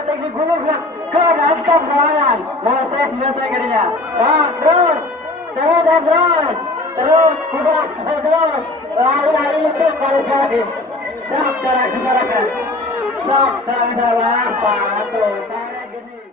Balik digulung ke dalam ruangan. Proses selesai kerja. Nah, terus dan terus kuda terus lari itu kalau jadi. Siap saudara-saudara. Siap saudara-saudara. Patuh. Saya gini.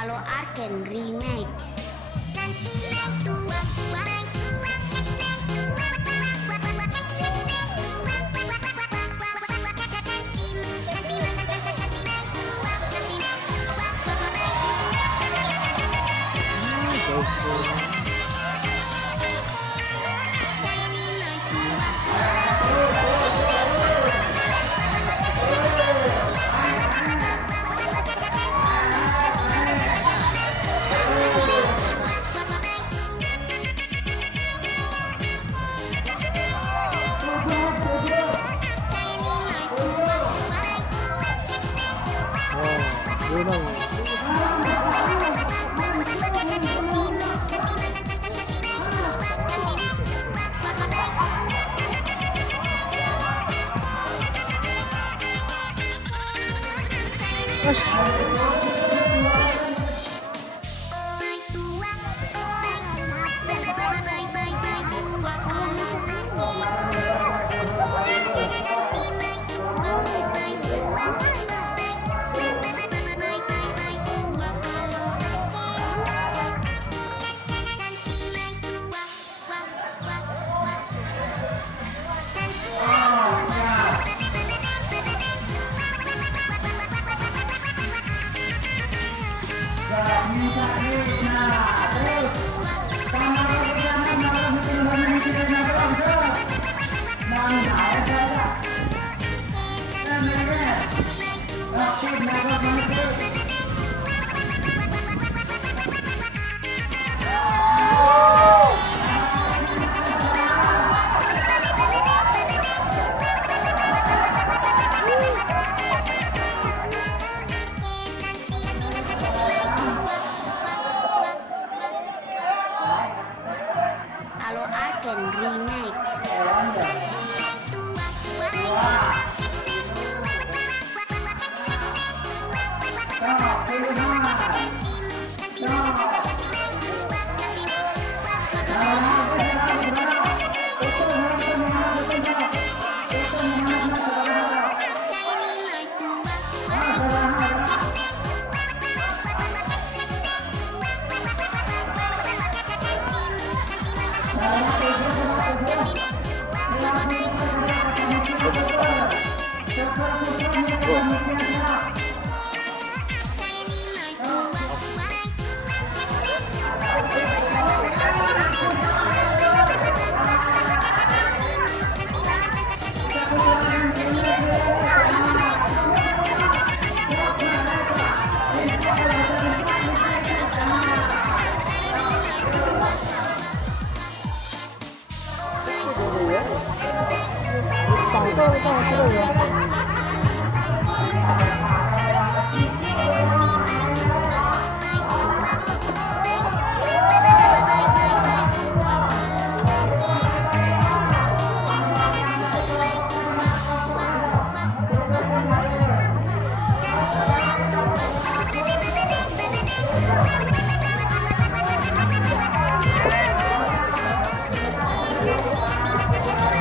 Halo Arken Remix. Halo Arken Remix.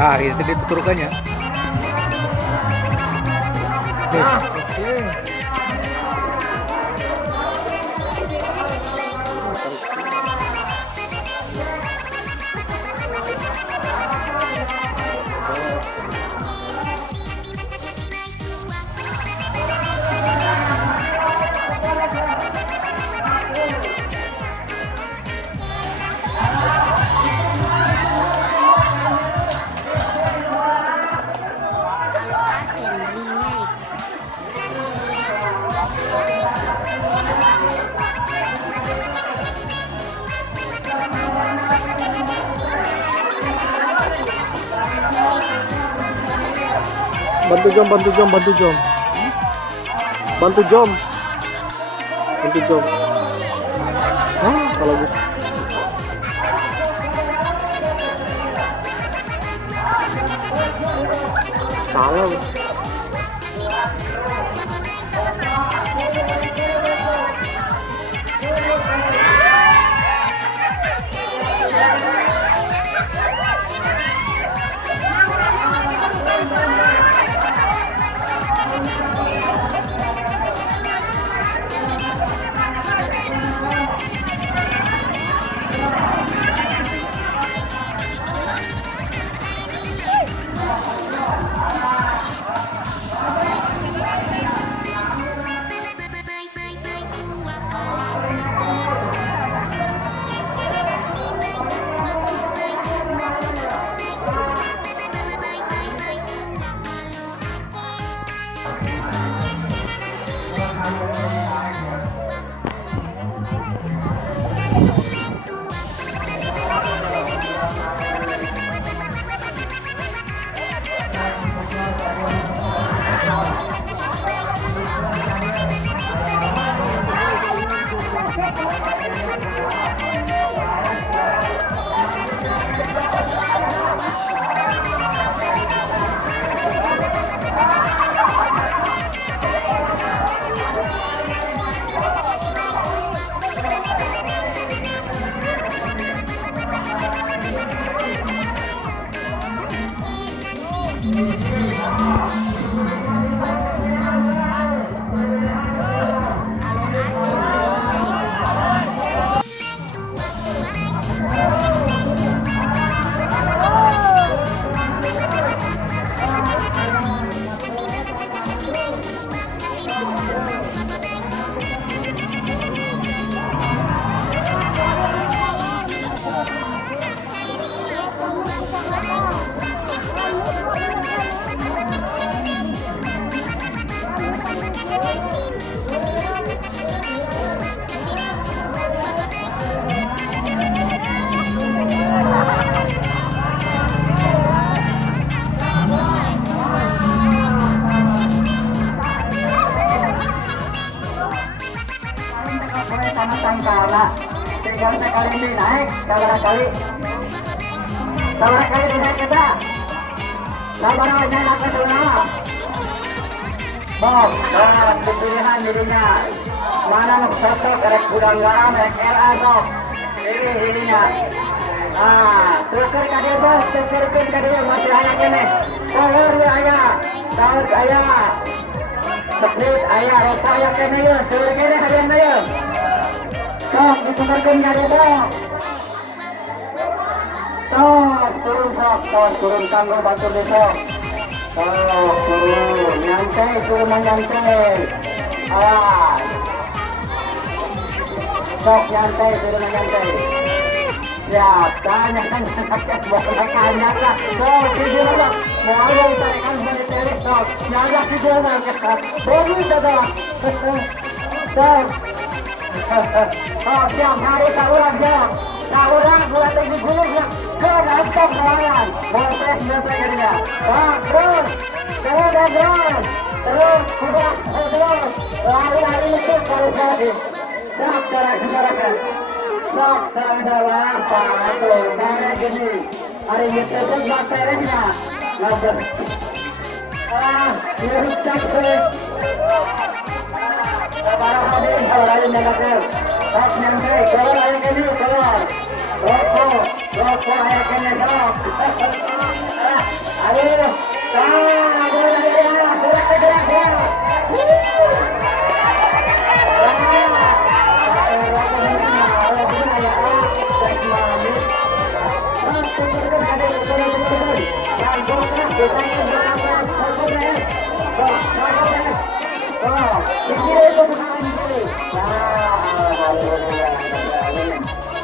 Ah, itu diturunkannya. Oke. Bantu jom, bantu jom, bantu jom. Bantu jom. Bantu jom. Hah, kalau bisa. Salah. Sangkala tinggal sekali ini naik sabar kali dinaik kita sabar aja nak kedua bos dan pilihan dirinya mana satu kerek gudang garam LA bos ini dirinya teruskan kali bos teruskan kali masih ayah kene power ya ayah tahun ayah split ayah rasa ayah kene ya suruh kene harian ya sok diputarkan dari bawah turun tanggung batu besok turun nyantai turun menyantai sok nyantai turun menyantai ya tanya kan sakit bukan tanya lah sok tidur lah mau yang tarikan dari terik sok nyajak tidur lah boleh saja sok siap hari sahuran jam sahuran buat lagi gulung ya ke nonton kawangan proses kirinya terus kuda terus lari itu kalau tadi sok saudara-saudarakan sok saudara tuh mana gini hari itu materinya ngabur ini cakep para hadirin hadirin yang hadir, sok nyantai, keluar ayah kini, keluar, rokok ayah kini, sok, aduh,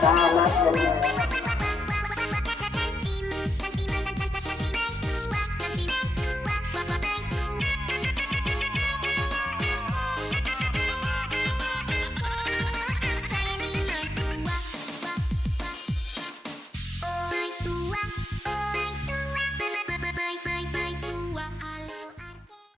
sangat